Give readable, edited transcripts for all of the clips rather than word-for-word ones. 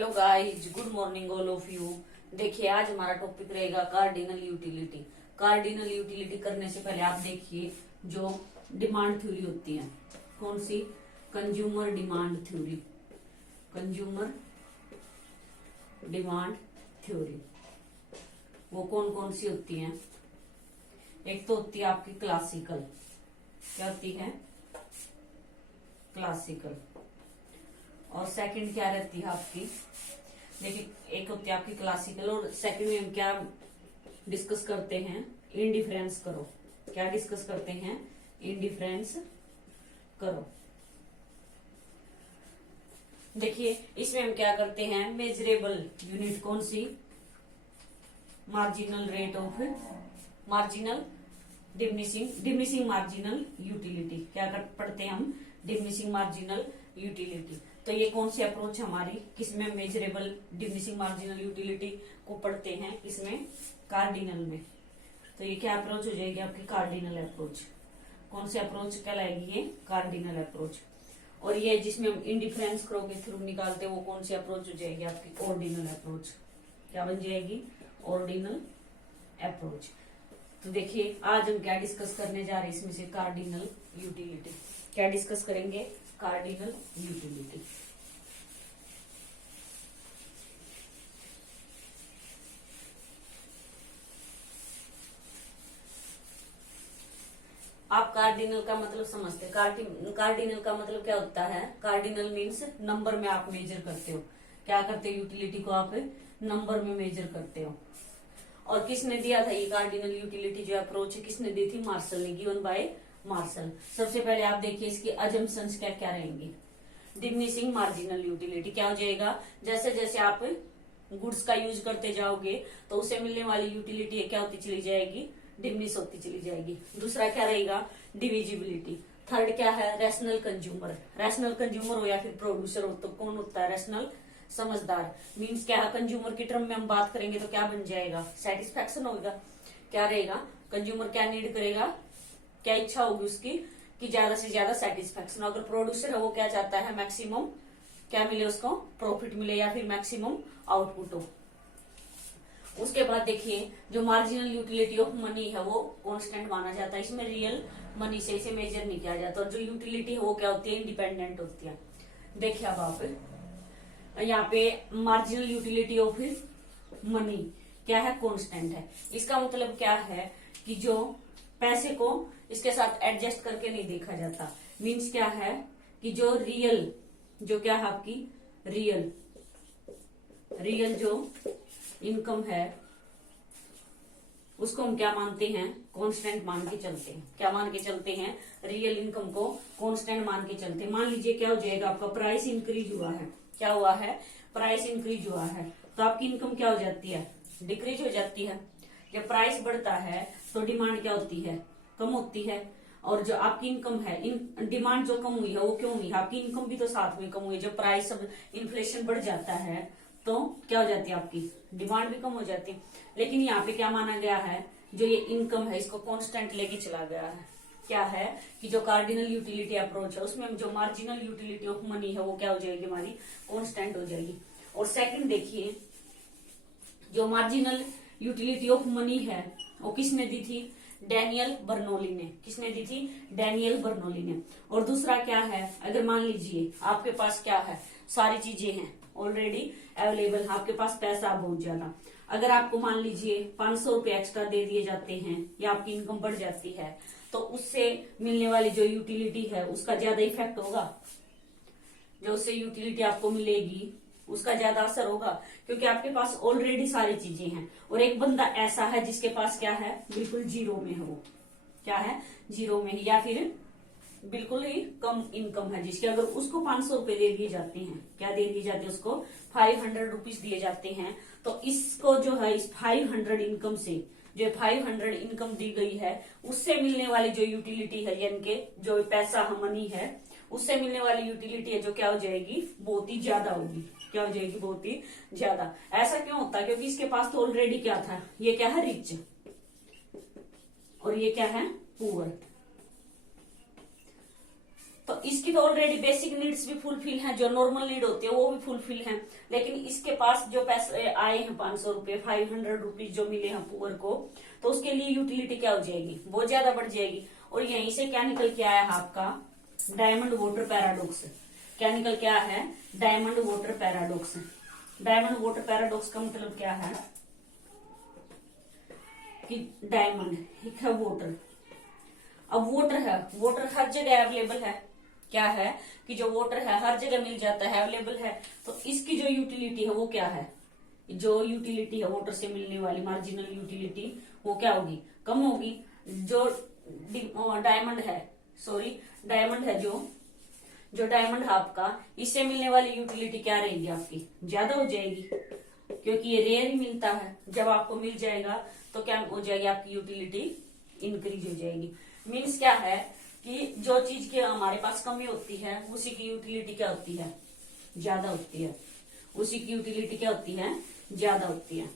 Hello guys, good morning all of you. देखिए, आज हमारा टॉपिक रहेगा कार्डिनल यूटिलिटी। कार्डिनल यूटिलिटी करने से पहले आप देखिए जो डिमांड थ्योरी होती है, कौन सी? Consumer demand theory. Consumer demand theory वो कौन कौन सी होती है? एक तो होती है आपकी क्लासिकल। क्या होती है? क्लासिकल। और सेकंड क्या रहती है आपकी? देखिए, एक होती है आपकी क्लासिकल और सेकंड में हम क्या डिस्कस करते हैं? इंडिफरेंस करो। क्या डिस्कस करते हैं? इंडिफरेंस करो। देखिए, इसमें हम क्या करते हैं? मेजरेबल यूनिट कौन सी? Marginal rate of marginal diminishing marginal utility. क्या पढ़ते हैं हम? Diminishing marginal utility. तो ये कौन सी अप्रोच हमारी? किसमें? मेजरेबल डिमिनिशिंग मार्जिनल यूटिलिटी को पढ़ते हैं किसमें? कार्डिनल में। तो ये क्या अप्रोच हो जाएगी आपकी? Cardinal approach. कौन सी अप्रोच कहलाएगी ये? Cardinal approach. और ये जिसमें हम इंडिफरेंस करो के थ्रू निकालते हैं वो कौन सी अप्रोच हो जाएगी आपकी? Ordinal approach. क्या बन जाएगी? Ordinal approach. तो देखिए, आज हम क्या डिस्कस करने जा रहे हैं इसमें से? Cardinal utility. क्या डिस्कस करेंगे? Cardinal utility. आप कार्डिनल का मतलब समझते हैं? कार्डिनल का मतलब क्या होता है? कार्डिनल मीन्स नंबर में आप मेजर करते हो। क्या करते हो? यूटिलिटी को आप नंबर में मेजर करते हो। और किसने दिया था ये कार्डिनल यूटिलिटी जो अप्रोच है? किसने दी थी? मार्शल ने। Given by Marshall. सबसे पहले आप देखिए इसकी अजम्पशंस क्या क्या रहेंगी। डिमिनिशिंग मार्जिनल यूटिलिटी क्या हो जाएगा? जैसे जैसे आप गुड्स का यूज करते जाओगे तो उसे मिलने वाली यूटिलिटी क्या होती चली जाएगी? डिमिनिश होती चली जाएगी। दूसरा क्या रहेगा? डिविजिबिलिटी। थर्ड क्या है? Rational consumer. रैशनल कंज्यूमर हो या फिर प्रोड्यूसर हो तो कौन होता है? रैशनल समझदार। मीन्स क्या है? कंज्यूमर की टर्म में हम बात करेंगे तो क्या बन जाएगा? सेटिस्फेक्शन होगा। क्या रहेगा? कंज्यूमर क्या नीड करेगा? क्या इच्छा होगी उसकी? कि ज्यादा से ज्यादा सेटिस्फेक्शन। अगर प्रोड्यूसर है वो क्या चाहता है? मैक्सिमम क्या मिले उसको? प्रॉफिट मिले या फिर मैक्सिमम आउटपुट हो। उसके बाद देखिए, जो मार्जिनल यूटिलिटी ऑफ मनी है वो कांस्टेंट माना जाता है। इसमें रियल मनी से इसे मेजर नहीं किया जाता। और जो यूटिलिटी है वो क्या होती है? इंडिपेंडेंट होती है। देखिए, अब आप यहाँ पे मार्जिनल यूटिलिटी ऑफ मनी क्या है? कांस्टेंट है। इसका मतलब क्या है कि जो पैसे को इसके साथ एडजस्ट करके नहीं देखा जाता। मीन्स क्या है कि जो रियल जो क्या है आपकी? रियल जो इनकम है उसको हम क्या मानते हैं? कांस्टेंट मान के चलते हैं। क्या मान के चलते हैं? रियल इनकम को कांस्टेंट मान के चलते हैं। मान लीजिए क्या हो जाएगा आपका? प्राइस इंक्रीज हुआ है। क्या हुआ है? प्राइस इंक्रीज हुआ है तो आपकी इनकम क्या हो जाती है? डिक्रीज हो जाती है। जब प्राइस बढ़ता है तो डिमांड क्या होती है? कम होती है। और जो आपकी इनकम है, डिमांड जो कम हुई है वो क्यों हुई है? आपकी इनकम भी तो साथ में कम हुई है। जब प्राइस सब इन्फ्लेशन बढ़ जाता है तो क्या हो जाती है? आपकी डिमांड भी कम हो जाती है। लेकिन यहाँ पे क्या माना गया है? जो ये इनकम है इसको कांस्टेंट लेके चला गया है। क्या है कि जो कार्डिनल यूटिलिटी अप्रोच है उसमें जो मार्जिनल यूटिलिटी ऑफ मनी है वो क्या हो जाएगी? हमारी कांस्टेंट हो जाएगी। और सेकंड देखिए, जो मार्जिनल यूटिलिटी ऑफ मनी है वो किसने दी थी? डैनियल बर्नौली ने। किसने दी थी? डैनियल बर्नौली ने। और दूसरा क्या है? अगर मान लीजिए आपके पास क्या है? सारी चीजें हैं ऑलरेडी अवेलेबल, आपके पास पैसा बहुत ज्यादा। अगर आपको मान लीजिए 500 रुपए एक्स्ट्रा दे दिए जाते हैं या आपकी इनकम बढ़ जाती है तो उससे मिलने वाली जो यूटिलिटी है उसका ज्यादा इफेक्ट होगा। जो उससे यूटिलिटी आपको मिलेगी उसका ज्यादा असर होगा क्योंकि आपके पास ऑलरेडी सारी चीजें हैं। और एक बंदा ऐसा है जिसके पास क्या है? बिल्कुल जीरो में है। वो क्या है? जीरो में है। या फिर बिल्कुल ही कम इनकम है जिसके अगर उसको 500 रुपए दे दिए जाते हैं, क्या दे दिए जाते हैं उसको? 500 रुपीज दिए जाते हैं। तो इसको जो है इस 500 इनकम से जो 500 इनकम दी गई है उससे मिलने वाली जो यूटिलिटी है यानी कि जो पैसा मनी है उससे मिलने वाली यूटिलिटी है जो क्या हो जाएगी? बहुत ही ज्यादा होगी। क्या हो जाएगी? बहुत ही ज्यादा। ऐसा क्यों होता है? क्योंकि इसके पास तो ऑलरेडी क्या था? ये क्या है? रिच। और ये क्या है? पुअर। तो तो इसकी तो ऑलरेडी बेसिक नीड्स भी फुलफिल हैं, जो नॉर्मल नीड होती है वो भी फुलफिल हैं, लेकिन इसके पास जो पैसे आए हैं 500 रुपए, 500 रुपीज जो मिले हैं पुअर को, तो उसके लिए यूटिलिटी क्या हो जाएगी, बहुत ज्यादा बढ़ जाएगी। और यहीं से क्या निकल के आया है आपका डायमंड वाटर पैराडॉक्स। क्या निकल के आया है, diamond water paradox. Diamond water paradox का मतलब क्या है कि डायमंड एक है वाटर, अब वाटर है, वाटर हर जगह अवेलेबल है, क्या है कि जो वाटर है हर जगह मिल जाता है, अवेलेबल है, तो इसकी जो यूटिलिटी है वो क्या है, जो यूटिलिटी है वाटर से मिलने वाली मार्जिनल यूटिलिटी वो क्या होगी, कम होगी। जो डायमंड है, सॉरी डायमंड है, जो डायमंड है आपका, इससे मिलने वाली यूटिलिटी क्या रहेगी आपकी, ज्यादा हो जाएगी, क्योंकि ये रेयर ही मिलता है। जब आपको मिल जाएगा तो क्या हो जाएगी, आपकी यूटिलिटी इंक्रीज हो जाएगी। मीन्स क्या है कि जो चीज की हमारे पास कमी होती है उसी की यूटिलिटी क्या होती है, ज्यादा होती है, उसी की यूटिलिटी क्या होती है, ज्यादा होती है।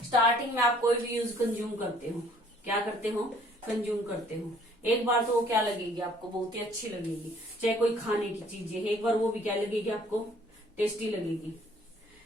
स्टार्टिंग में आप कोई भी यूज कंज्यूम करते हो, क्या करते हो, कंज्यूम करते हो, एक बार तो वो क्या लगेगी आपको, बहुत ही अच्छी लगेगी। चाहे कोई खाने की चीज है, एक बार वो भी क्या लगेगी आपको, टेस्टी लगेगी।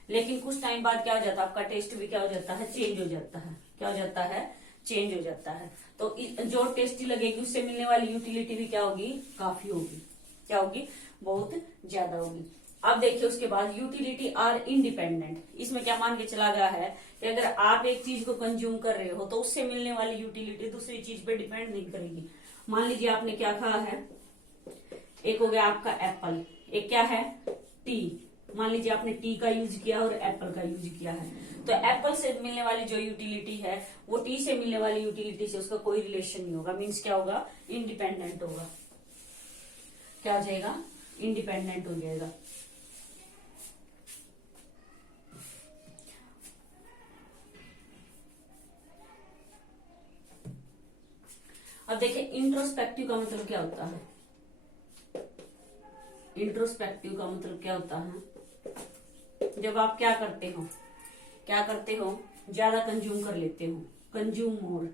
लेकिन कुछ टाइम बाद क्या हो जाता है, आपका टेस्ट भी क्या हो जाता है, चेंज हो जाता है। क्या हो जाता है, चेंज हो जाता है। तो जो टेस्टी लगेगी उससे मिलने वाली यूटिलिटी भी क्या होगी, काफी होगी, क्या होगी, बहुत ज्यादा होगी। अब देखिए उसके बाद यूटिलिटी आर इंडिपेंडेंट। इसमें क्या मान के चला गया है कि अगर आप एक चीज को कंज्यूम कर रहे हो तो उससे मिलने वाली यूटिलिटी दूसरी चीज पे डिपेंड नहीं करेगी। मान लीजिए आपने क्या खाया है, एक हो गया आपका एप्पल, एक क्या है, टी। मान लीजिए आपने टी का यूज किया और एप्पल का यूज किया है, तो एप्पल से मिलने वाली जो यूटिलिटी है वो टी से मिलने वाली यूटिलिटी से उसका कोई रिलेशन नहीं होगा। मीन्स क्या होगा, इंडिपेंडेंट होगा। क्या हो जाएगा, इंडिपेंडेंट हो जाएगा। अब देखिए इंट्रोस्पेक्टिव का मतलब क्या होता है, इंट्रोस्पेक्टिव का मतलब क्या होता है, जब आप क्या करते हो, क्या करते हो, ज्यादा कंज्यूम कर लेते हो, कंज्यूम मोर,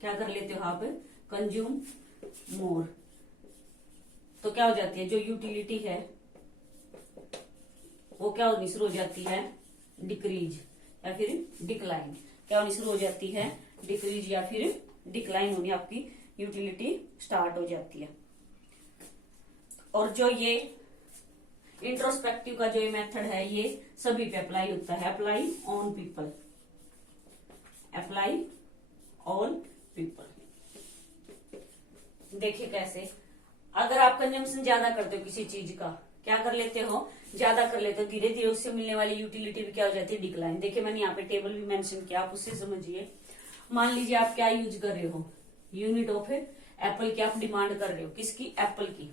क्या कर लेते हो आप, कंज्यूम मोर, तो क्या हो जाती है, जो यूटिलिटी है वो क्या होनी शुरू हो जाती है, डिक्रीज या फिर डिक्लाइन। क्या होनी शुरू हो जाती है, डिक्रीज या फिर डिक्लाइन होनी आपकी यूटिलिटी स्टार्ट हो जाती है। और जो ये इंट्रोस्पेक्टिव का जो ये मेथड है ये सभी पे अप्लाई होता है, apply on people, apply on people. देखिए कैसे, अगर आप कंजम्पशन ज्यादा करते हो किसी चीज का, क्या कर लेते हो, ज्यादा कर लेते हो, धीरे धीरे उससे मिलने वाली यूटिलिटी भी क्या हो जाती है, डिक्लाइन। देखिए मैंने यहाँ पे टेबल भी मेंशन किया, आप उससे समझिए। मान लीजिए आप क्या यूज कर रहे हो, यूनिट ऑफ एप्पल की आप डिमांड कर रहे हो, किसकी, एप्पल की।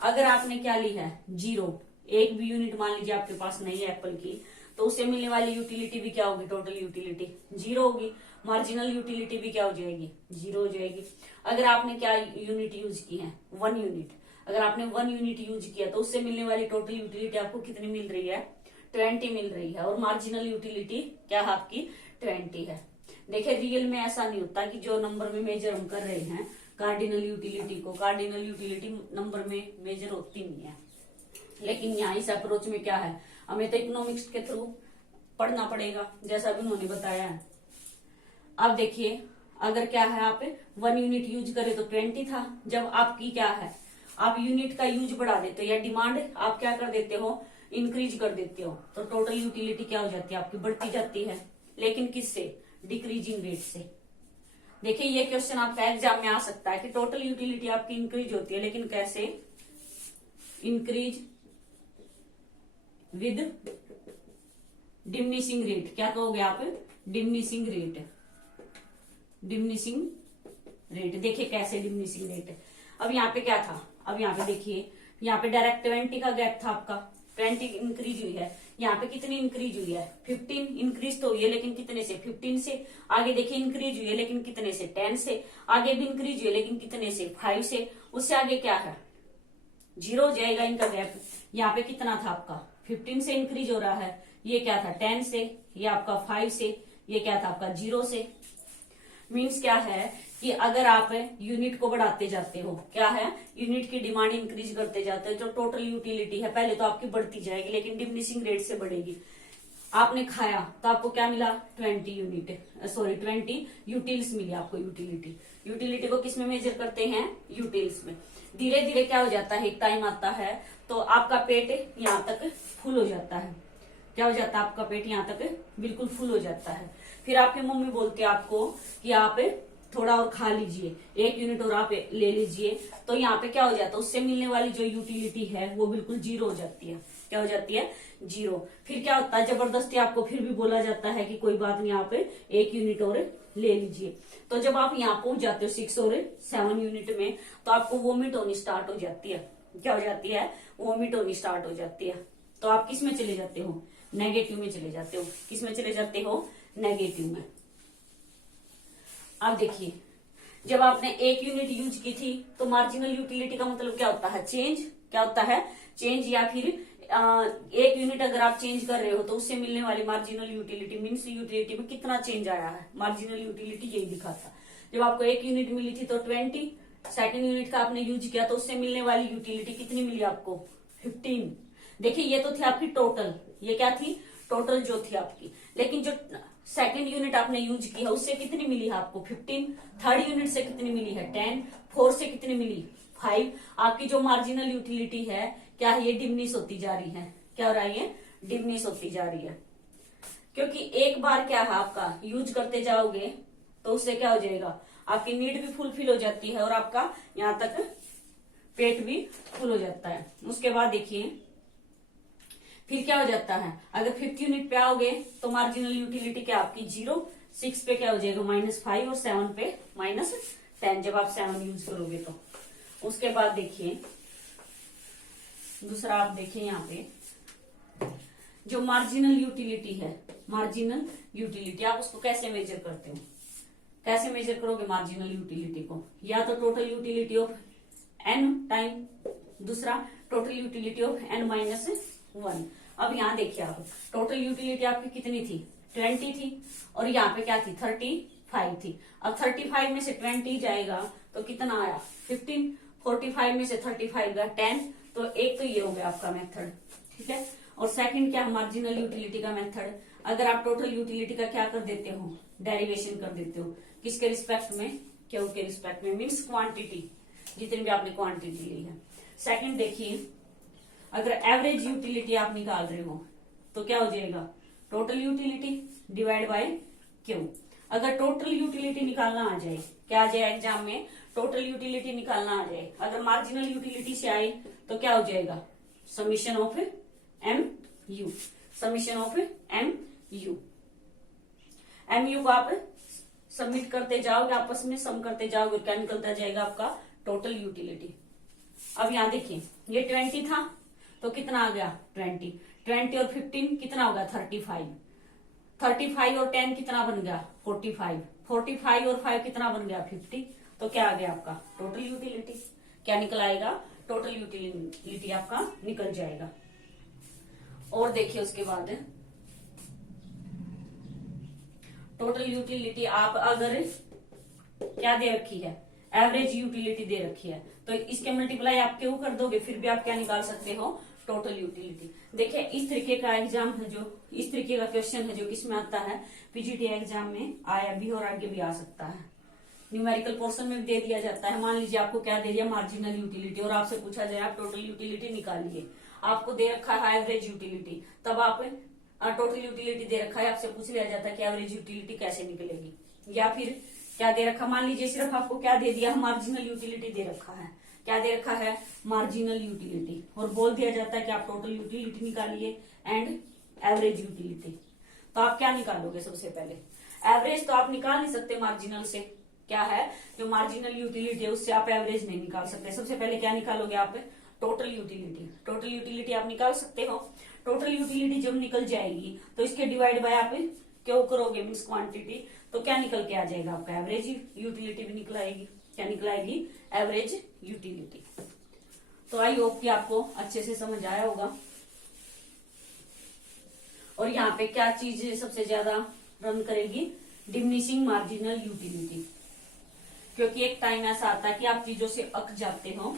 अगर आपने क्या ली है, 0, एक भी यूनिट मान लीजिए आपके पास नहीं है एप्पल की, तो उससे मिलने वाली यूटिलिटी भी क्या होगी, टोटल यूटिलिटी 0 होगी, मार्जिनल यूटिलिटी भी क्या हो जाएगी, 0 हो जाएगी। अगर आपने क्या यूनिट यूज की है, 1 यूनिट, अगर आपने 1 यूनिट यूज किया तो उससे मिलने वाली टोटल यूटिलिटी आपको कितनी मिल रही है, 20 मिल रही है, और मार्जिनल यूटिलिटी क्या है आपकी, 20 है। देखिए रियल में ऐसा नहीं होता कि जो नंबर में मेजर हम कर रहे हैं कार्डिनल यूटिलिटी को, कार्डिनल यूटिलिटी नंबर में मेजर होती नहीं है, लेकिन यहाँ इस अप्रोच में क्या है, हमें तो इकोनॉमिक्स के थ्रू पढ़ना पड़ेगा, जैसा भी उन्होंने बताया है। अब देखिए अगर क्या है, आप 1 यूनिट यूज करें तो 20 था, जब आपकी क्या है, आप यूनिट का यूज बढ़ा देते हो या डिमांड आप क्या कर देते हो, इंक्रीज कर देते हो, तो टोटल यूटिलिटी क्या हो जाती है आपकी, बढ़ती जाती है। लेकिन किससे, डिक्रीजिंग रेट से। देखिए ये क्वेश्चन आपका एग्जाम में आ सकता है कि टोटल यूटिलिटी आपकी इंक्रीज होती है, लेकिन कैसे, इंक्रीज विद डिमिनिशिंग रेट। क्या कहोगे आप, डिमिनिशिंग रेट, डिमिनिशिंग रेट। देखिए कैसे डिमिनिशिंग रेट। अब यहाँ पे क्या था, अब यहाँ पे देखिए, यहाँ पे डायरेक्ट 20 का गैप था आपका, 20 इंक्रीज हुई है, यहाँ पे कितनी इंक्रीज हुई है, 15 इंक्रीज तो हुई है, लेकिन कितने से, 15 से। आगे देखिए इंक्रीज हुई है लेकिन कितने से, 10 से। आगे भी इंक्रीज हुई है लेकिन कितने से, 5 से। उससे आगे क्या है, 0 हो जाएगा इनका गैप। यहाँ पे कितना था आपका, 15 से इंक्रीज हो रहा है, ये क्या था 10 से, ये आपका 5 से, ये क्या था आपका 0 से। मीन्स क्या है कि अगर आप यूनिट को बढ़ाते जाते हो, क्या है, यूनिट की डिमांड इंक्रीज करते जाते हो, जो टोटल यूटिलिटी है पहले तो आपकी बढ़ती जाएगी लेकिन डिमिनिशिंग रेट से बढ़ेगी। आपने खाया तो आपको क्या मिला, 20 यूटिल्स मिली आपको। यूटिलिटी को किस में मेजर करते हैं, यूटिल्स में। धीरे धीरे क्या हो जाता है, एक टाइम आता है तो आपका पेट यहाँ तक फुल हो जाता है। क्या हो जाता है, आपका पेट यहाँ तक बिल्कुल फुल हो जाता है। फिर आपकी मम्मी बोलती है आपको कि आप थोड़ा और खा लीजिए, 1 यूनिट और आप ले लीजिए, तो यहाँ पे क्या हो जाता है, उससे मिलने वाली जो यूटिलिटी है वो बिल्कुल जीरो हो जाती है। क्या हो जाती है, जीरो। फिर क्या होता है, जबरदस्ती आपको फिर भी बोला जाता है कि कोई बात नहीं, आप 1 यूनिट और ले लीजिए। तो जब आप यहाँ पहुंच जाते हो 6 और 7 यूनिट में, तो आपको वोमिट होनी स्टार्ट हो जाती है। क्या हो जाती है, वोमिट होनी स्टार्ट हो जाती है। तो आप किस में चले जाते हो, नेगेटिव में चले जाते हो। किस में चले जाते हो, नेगेटिव में। अब देखिए, जब आपने 1 यूनिट यूज की थी तो मार्जिनल यूटिलिटी का मतलब क्या होता है, चेंज। क्या होता है, चेंज। या फिर 1 यूनिट अगर आप चेंज कर रहे हो तो उससे मिलने वाली मार्जिनल यूटिलिटी मीन्स यूटिलिटी में कितना चेंज आया है। मार्जिनल यूटिलिटी यही दिखाता। जब आपको 1 यूनिट मिली थी तो 20, सेकेंड यूनिट का आपने यूज किया तो उससे मिलने वाली यूटिलिटी कितनी मिली आपको, 15। देखिए ये तो थी आपकी टोटल, ये क्या थी, टोटल जो थी आपकी। लेकिन जो सेकंड यूनिट आपने यूज किया उससे कितनी मिली है आपको, 15। थर्ड यूनिट से कितनी मिली है, 10। फोर्थ से कितनी मिली, 5। आपकी जो मार्जिनल यूटिलिटी है क्या है, ये डिमिनिश होती जा रही है। क्या हो रहा है, ये डिमिनिश होती जा रही है। क्योंकि एक बार क्या है, आपका यूज करते जाओगे तो उससे क्या हो जाएगा, आपकी नीड भी फुलफिल हो जाती है और आपका यहाँ तक पेट भी फुल हो जाता है। उसके बाद देखिए फिर क्या हो जाता है, अगर 5th यूनिट पे आओगे तो मार्जिनल यूटिलिटी क्या आपकी 0, 6 पे क्या हो जाएगा -5 और 7 पे -10 जब आप 7 यूज करोगे तो। उसके बाद देखिए दूसरा, आप देखिए यहाँ पे जो मार्जिनल यूटिलिटी है, मार्जिनल यूटिलिटी आप उसको कैसे मेजर करते हो, कैसे मेजर करोगे मार्जिनल यूटिलिटी को, या तो total utility of n time, दूसरा टोटल यूटिलिटी ऑफ n-1। अब यहाँ देखिए आप, टोटल यूटिलिटी आपकी कितनी थी, 20 थी, और यहाँ पे क्या थी, 35 थी। अब 35 में से 20 जाएगा तो कितना आया, 15। 45 में से 35 का 10। तो एक तो ये हो गया आपका मेथड, ठीक है। और सेकंड क्या, मार्जिनल यूटिलिटी का मेथड, अगर आप टोटल यूटिलिटी का क्या कर देते हो, डेरिवेशन कर देते हो, किसके रिस्पेक्ट में, क्यू के रिस्पेक्ट में, मीन्स क्वांटिटी, जितनी भी आपने क्वांटिटी ली है। सेकंड देखिए, अगर एवरेज यूटिलिटी आप निकाल रहे हो तो क्या हो जाएगा, total utility divide by Q. अगर टोटल यूटिलिटी निकालना आ जाए, क्या आ जाए एग्जाम में, टोटल यूटिलिटी निकालना आ जाए, अगर मार्जिनल यूटिलिटी से आए तो क्या हो जाएगा, summation of M U, summation of M U. M U को आप सबमिट करते जाओगे, आपस में सम करते जाओगे, क्या निकलता जाएगा आपका, टोटल यूटिलिटी। अब यहाँ देखिए, ये 20 था तो कितना आ गया, 20 और 15 कितना होगा, 35। 35 और 10 कितना बन गया, 45। 45 और 5 कितना बन गया, 50। तो क्या आ गया आपका, टोटल यूटिलिटी। क्या निकल आएगा, टोटल यूटिलिटी आपका निकल जाएगा। और देखिए उसके बाद टोटल यूटिलिटी आप अगर क्या दे रखी है, एवरेज यूटिलिटी दे रखी है, तो इसके मल्टीप्लाई आप क्यों कर दोगे, फिर भी आप क्या निकाल सकते हो, टोटल यूटिलिटी। देखिए इस तरीके का एग्जाम है, जो इस तरीके का क्वेश्चन है जो किसमें आता है, पीजीटी एग्जाम में आया भी और आगे भी आ सकता है। न्यूमेरिकल पोर्शन में दे दिया जाता है। मान लीजिए आपको क्या दे दिया, मार्जिनल यूटिलिटी, और आपसे पूछा जाए आप टोटल यूटिलिटी निकालिए। आपको दे रखा है एवरेज यूटिलिटी, तब आप टोटल यूटिलिटी दे रखा है, आपसे पूछ लिया जाता है कि एवरेज यूटिलिटी कैसे निकलेगी। या फिर क्या दे रखा, मान लीजिए सिर्फ आपको क्या दे दिया, मार्जिनल यूटिलिटी दे रखा है। क्या दे रखा है, मार्जिनल यूटिलिटी, और बोल दिया जाता है कि आप टोटल यूटिलिटी निकालिए एंड एवरेज यूटिलिटी। तो आप क्या निकालोगे, सबसे पहले एवरेज तो आप निकाल नहीं सकते मार्जिनल से। क्या है, जो मार्जिनल यूटिलिटी है उससे आप एवरेज नहीं निकाल सकते। सबसे पहले क्या निकालोगे आप, टोटल यूटिलिटी। टोटल यूटिलिटी आप निकाल सकते हो। टोटल यूटिलिटी जब निकल जाएगी तो इसके डिवाइड बाय आप क्यों करोगे, मीन्स क्वांटिटी, तो क्या निकल के आ जाएगा आपका, एवरेज यूटिलिटी भी निकल आएगी। क्या निकल आएगी, एवरेज यूटिलिटी। तो आई होप कि आपको अच्छे से समझ आया होगा। और यहाँ पे क्या चीज सबसे ज्यादा रन करेगी, डिमिनिशिंग मार्जिनल यूटिलिटी। क्योंकि एक टाइम ऐसा आता है कि आप चीजों से अक जाते हो,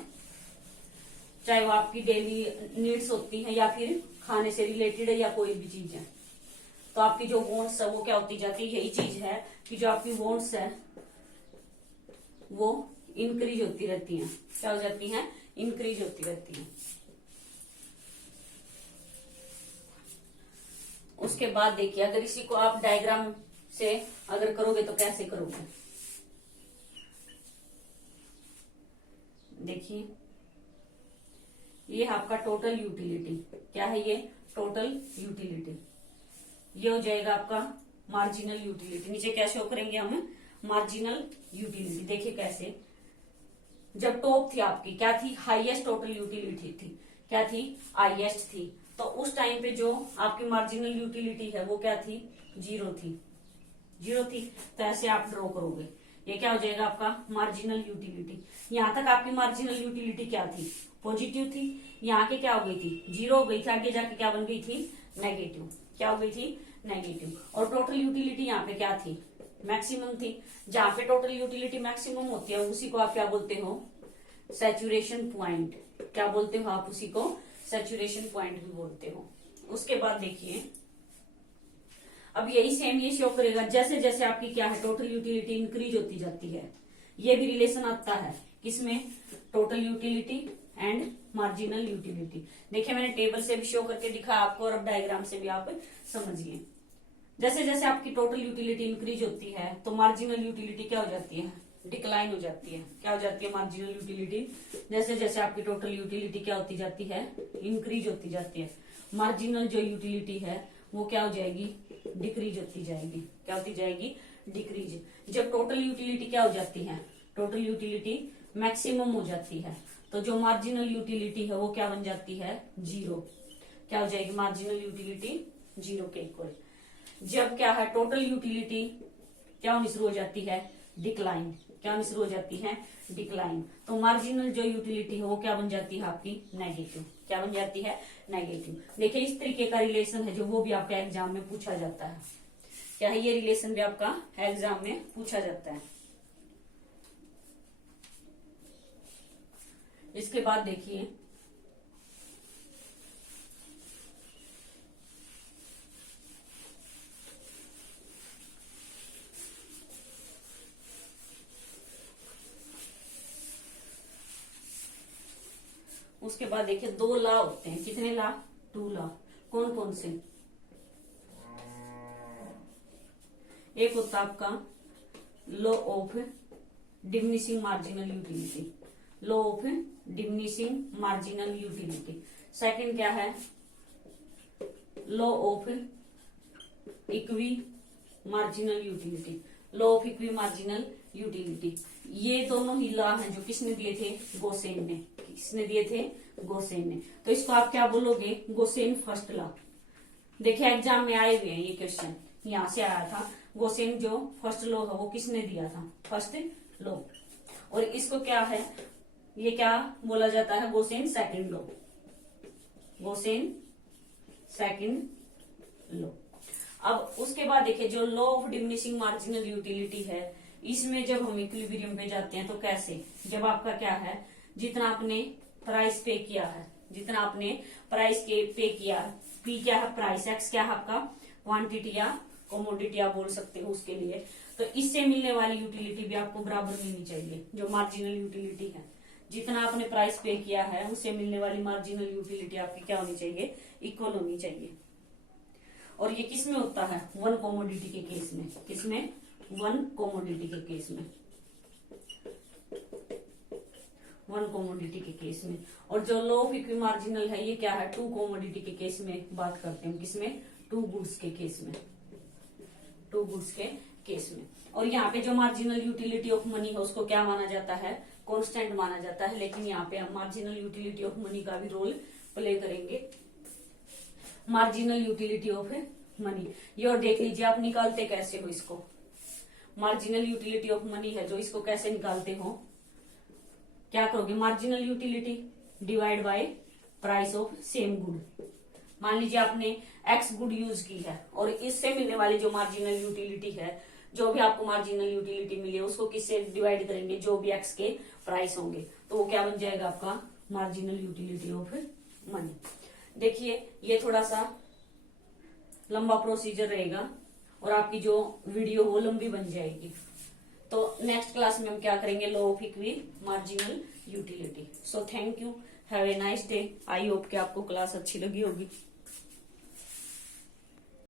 चाहे वो आपकी डेली नीड्स होती है या फिर खाने से रिलेटेड है या कोई भी चीज है, तो आपकी जो वॉन्ट्स है वो क्या होती जाती है। यही चीज है कि जो आपकी वॉन्ट्स है वो इंक्रीज होती रहती हैं। क्या हो जाती हैं? इंक्रीज होती रहती हैं। उसके बाद देखिए, अगर इसी को आप डायग्राम से अगर करोगे तो कैसे करोगे, देखिए ये आपका टोटल यूटिलिटी। क्या है ये? Total utility. ये हो जाएगा आपका मार्जिनल यूटिलिटी। नीचे क्या शो करेंगे हम? Marginal utility. देखिए कैसे, जब टॉप थी आपकी, क्या थी? हाईएस्ट टोटल यूटिलिटी थी। क्या थी? हाईएस्ट थी। तो उस टाइम पे जो आपकी मार्जिनल यूटिलिटी है वो क्या थी? जीरो थी। जीरो थी, तो ऐसे आप ड्रॉ करोगे। ये क्या हो जाएगा आपका? Marginal utility. यहां तक आपकी मार्जिनल यूटिलिटी क्या थी? पॉजिटिव थी। यहाँ के क्या हो गई थी? जीरो हो गई थी। आगे जाके क्या बन गई थी? नेगेटिव। क्या हो गई थी? नेगेटिव। और टोटल यूटिलिटी यहाँ पे क्या थी? मैक्सिमम थी। जहां पे टोटल यूटिलिटी मैक्सिमम होती है उसी को आप क्या बोलते हो? Saturation point. क्या बोलते हो आप उसी को? सैचुरेशन पॉइंट भी बोलते हो। उसके बाद देखिए, अब यही सेम ये शो करेगा जैसे जैसे आपकी क्या है? टोटल यूटिलिटी इंक्रीज होती जाती है। ये भी रिलेशन आता है किसमें? Total utility and marginal utility. देखिए मैंने टेबल से भी शो करके दिखा आपको, और अब डायग्राम से भी आप समझिए। जैसे जैसे आपकी टोटल यूटिलिटी इंक्रीज होती है तो मार्जिनल यूटिलिटी क्या हो जाती है? डिक्लाइन हो जाती है। क्या हो जाती है? Marginal utility. जैसे जैसे आपकी टोटल यूटिलिटी क्या होती जाती है? इंक्रीज होती जाती है। मार्जिनल जो यूटिलिटी है वो क्या हो जाएगी? डिक्रीज होती जाएगी। क्या होती जाएगी? डिक्रीज। जब टोटल यूटिलिटी क्या हो जाती है? टोटल यूटिलिटी मैक्सिमम हो जाती है, तो जो मार्जिनल यूटिलिटी है वो क्या बन जाती है? जीरो। क्या हो जाएगी? मार्जिनल यूटिलिटी जीरो के इक्वल। जब क्या है? टोटल यूटिलिटी क्या होनी शुरू हो जाती है? डिक्लाइन। क्या होनी शुरू हो जाती है? डिक्लाइन। तो मार्जिनल जो यूटिलिटी है वो क्या बन जाती है आपकी? नेगेटिव। क्या बन जाती है? नेगेटिव। देखिए इस तरीके का रिलेशन है जो वो भी आपका एग्जाम में पूछा जाता है। क्या है? ये रिलेशन भी आपका एग्जाम में पूछा जाता है। इसके बाद देखिए, उसके बाद देखिए दो लॉ होते हैं। कितने लॉ? To law. कौन कौन से? एक होता है आपका law of diminishing marginal utility. Law of diminishing marginal utility. Second क्या है? Law of equi marginal utility. Law of equi marginal utility. ये दोनों ही लॉ हैं जो किसने दिए थे? गोसेन ने। किसने दिए थे? गोसेन ने। तो इसको आप क्या बोलोगे? Gaussian first law. देखिए एग्जाम में आए हुए हैं ये क्वेश्चन, यहां से आया था। गोसेन जो फर्स्ट लॉ है वो किसने दिया था? First law. और इसको क्या है? ये क्या बोला जाता है? Gaussian second law. Gaussian second law. अब उसके बाद देखिए जो law of diminishing marginal utility है, इसमें जब हम इक्विलिब्रियम पे जाते हैं तो कैसे? जब आपका क्या है? जितना आपने प्राइस पे किया है, जितना आपने प्राइस के पे किया, पी क्या है? प्राइस। एक्स क्या है आपका? क्वांटिटी या कमोडिटी आप बोल सकते हो उसके लिए। तो इससे मिलने वाली यूटिलिटी भी आपको बराबर मिलनी चाहिए। जो मार्जिनल यूटिलिटी है, जितना आपने प्राइस पे किया है उससे मिलने वाली मार्जिनल यूटिलिटी आपकी क्या होनी चाहिए? इक्वल होनी चाहिए। और ये किस में होता है? वन कमोडिटी के केस में। किसमें? वन कमोडिटी के केस में। वन कमोडिटी के केस में। और जो लॉ ऑफ इक्वी मार्जिनल है ये क्या है? टू कमोडिटी के केस में बात करते हैं। किसमें? टू गुड्स के केस में। टू गुड्स के केस में। और यहाँ पे जो मार्जिनल यूटिलिटी ऑफ मनी है उसको क्या माना जाता है? कांस्टेंट माना जाता है। लेकिन यहाँ पे हम मार्जिनल यूटिलिटी ऑफ मनी का भी रोल प्ले करेंगे। मार्जिनल यूटिलिटी ऑफ मनी, ये और देख लीजिए आप निकालते कैसे हो इसको। मार्जिनल यूटिलिटी ऑफ मनी है जो, इसको कैसे निकालते हो? क्या करोगे? Marginal utility divide by price of same good. मान लीजिए आपने एक्स गुड यूज की है और इससे मिलने वाली जो मार्जिनल यूटिलिटी है जो भी आपको मार्जिनल यूटिलिटी मिली है उसको किससे डिवाइड करेंगे, जो भी एक्स के प्राइस होंगे, तो वो क्या बन जाएगा आपका मार्जिनल यूटिलिटी ऑफ मनी। देखिए ये थोड़ा सा लंबा प्रोसीजर रहेगा और आपकी जो वीडियो वो लंबी बन जाएगी। तो नेक्स्ट क्लास में हम क्या करेंगे, law of equity, marginal utility. So thank you, have a nice day. I hope कि आपको क्लास अच्छी लगी होगी।